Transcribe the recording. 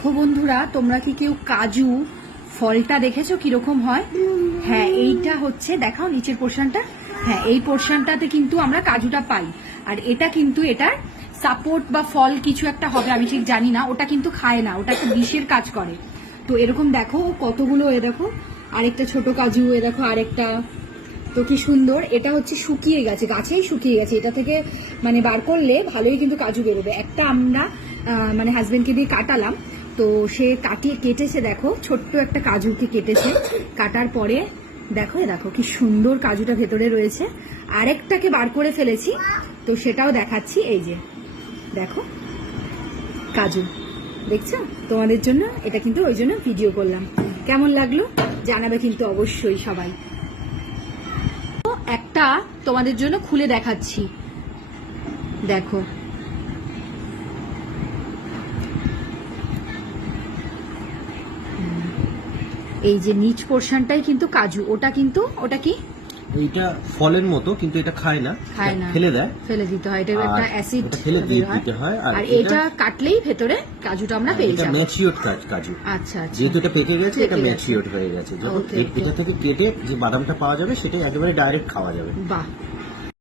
দেখো বন্ধুরা, তোমরা কি কেউ কাজু ফলটা দেখেছো কিরকম হয়? হ্যাঁ, এইটা হচ্ছে, দেখাও নিচের পোর্শনটা। হ্যাঁ, এই পোর্শনটাতে কিন্তু আমরা কাজুটা পাই। আর এটা কিন্তু এটার সাপোর্ট বা ফল কিছু একটা হবে, আমি ঠিক জানি না। ওটা কিন্তু খায় না, ওটা একটা বিষের কাজ করে। তো এরকম দেখো কতগুলো, এ দেখো আরেকটা ছোট কাজু, এ দেখো আরেকটা। তো কি সুন্দর, এটা হচ্ছে শুকিয়ে গেছে, গাছেই শুকিয়ে গেছে। এটা থেকে মানে বার করলে ভালোই কিন্তু কাজু বেরোবে। একটা আমরা মানে হাজবেন্ডকে দিয়ে কাটালাম, তো সে কেটেছে, দেখো ছোট্ট একটা কাজুকে কেটেছে। কাটার পরে দেখো, দেখো কি সুন্দর কাজুটা ভেতরে রয়েছে। আরেকটাকে বার করে ফেলেছি, তো সেটাও দেখাচ্ছি। এই যে দেখো কাজু, দেখছো? তোমাদের জন্য এটা কিন্তু ওই জন্য ভিডিও করলাম। কেমন লাগলো জানাবে কিন্তু অবশ্যই সবাই। একটা তোমাদের জন্য খুলে দেখাচ্ছি, দেখো। এই যে নিচ পোর্শনটাই কিন্তু কাজু, ওটা কি এইটা ফলের মতো, কিন্তু এটা খায় না, ফেলে দেয়, ফেলে দিতে হয়। এটা একটা অ্যাসিড ফেলে দিতে হয়। আর এটা কাটলেই ভেতরে কাজুটা আমরা পেয়ে যাব। এটা ম্যাচিওর কাজু। আচ্ছা আচ্ছা, যেহেতু এটা পেকে গেছে, এটা ম্যাচিওর হয়ে গেছে। যখন এটা থেকে কেটে যে বাদামটা পাওয়া যাবে, সেটাই একেবারে ডাইরেক্ট খাওয়া যাবে। বাহ।